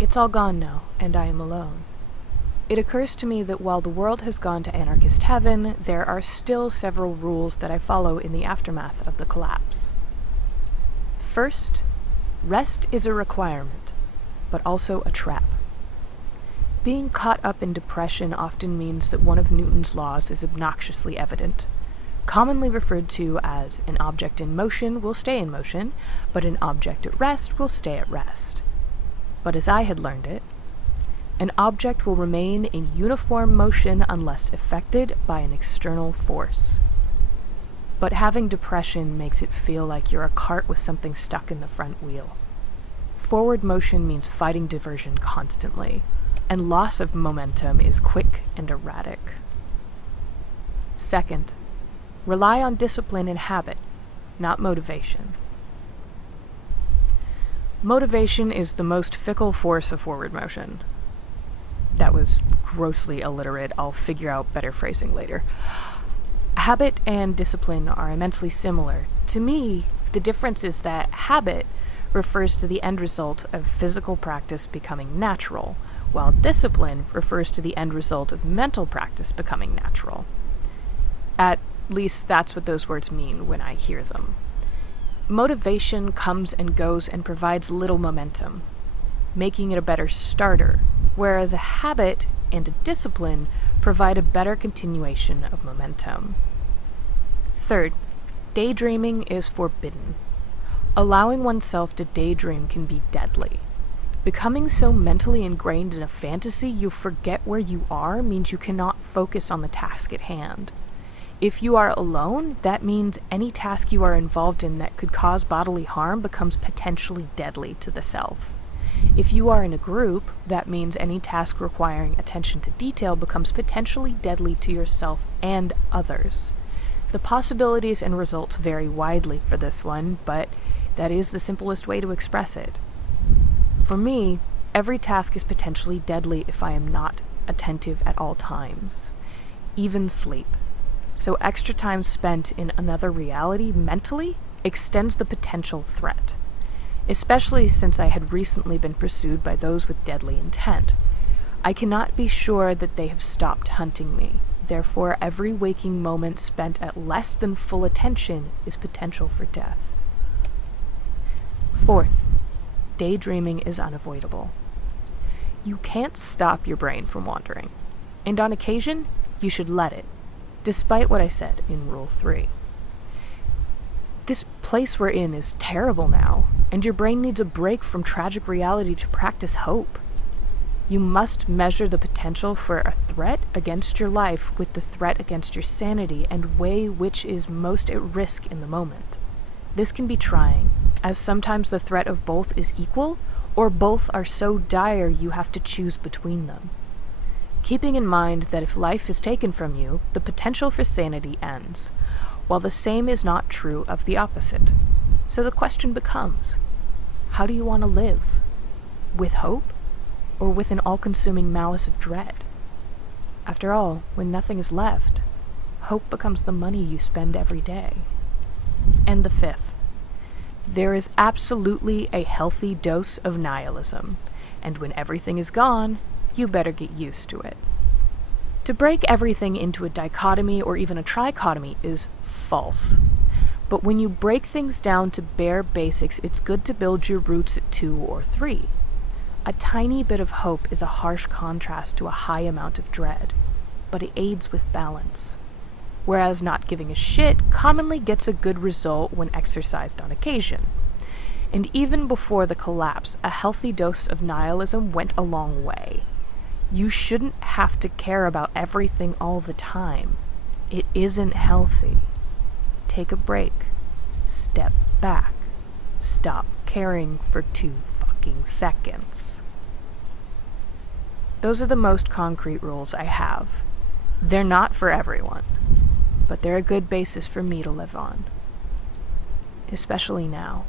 It's all gone now, and I am alone. It occurs to me that while the world has gone to anarchist heaven, there are still several rules that I follow in the aftermath of the collapse. First, rest is a requirement, but also a trap. Being caught up in depression often means that one of Newton's laws is obnoxiously evident, commonly referred to as an object in motion will stay in motion, but an object at rest will stay at rest. But as I had learned it, an object will remain in uniform motion unless affected by an external force. But having depression makes it feel like you're a cart with something stuck in the front wheel. Forward motion means fighting diversion constantly, and loss of momentum is quick and erratic. Second, rely on discipline and habit, not motivation. Motivation is the most fickle force of forward motion. That was grossly illiterate. I'll figure out better phrasing later. Habit and discipline are immensely similar. To me, the difference is that habit refers to the end result of physical practice becoming natural, while discipline refers to the end result of mental practice becoming natural. At least that's what those words mean when I hear them. Motivation comes and goes and provides little momentum, making it a better starter, whereas a habit and a discipline provide a better continuation of momentum. Third, daydreaming is forbidden. Allowing oneself to daydream can be deadly. Becoming so mentally ingrained in a fantasy you forget where you are means you cannot focus on the task at hand. If you are alone, that means any task you are involved in that could cause bodily harm becomes potentially deadly to the self. If you are in a group, that means any task requiring attention to detail becomes potentially deadly to yourself and others. The possibilities and results vary widely for this one, but that is the simplest way to express it. For me, every task is potentially deadly if I am not attentive at all times, even sleep. So extra time spent in another reality mentally extends the potential threat, especially since I had recently been pursued by those with deadly intent. I cannot be sure that they have stopped hunting me. Therefore, every waking moment spent at less than full attention is potential for death. Fourth, daydreaming is unavoidable. You can't stop your brain from wandering, and on occasion, you should let it, despite what I said in Rule 3. This place we're in is terrible now, and your brain needs a break from tragic reality to practice hope. You must measure the potential for a threat against your life with the threat against your sanity and weigh which is most at risk in the moment. This can be trying, as sometimes the threat of both is equal, or both are so dire you have to choose between them. Keeping in mind that if life is taken from you, the potential for sanity ends, while the same is not true of the opposite. So the question becomes, how do you want to live? With hope, or with an all-consuming malice of dread? After all, when nothing is left, hope becomes the money you spend every day. And the fifth, there is absolutely a healthy dose of nihilism, and when everything is gone, you better get used to it. To break everything into a dichotomy or even a trichotomy is false. But when you break things down to bare basics, it's good to build your roots at 2 or 3. A tiny bit of hope is a harsh contrast to a high amount of dread, but it aids with balance. Whereas not giving a shit commonly gets a good result when exercised on occasion. And even before the collapse, a healthy dose of nihilism went a long way. You shouldn't have to care about everything all the time. It isn't healthy. Take a break. Step back. Stop caring for 2 fucking seconds. Those are the most concrete rules I have. They're not for everyone, but they're a good basis for me to live on. Especially now.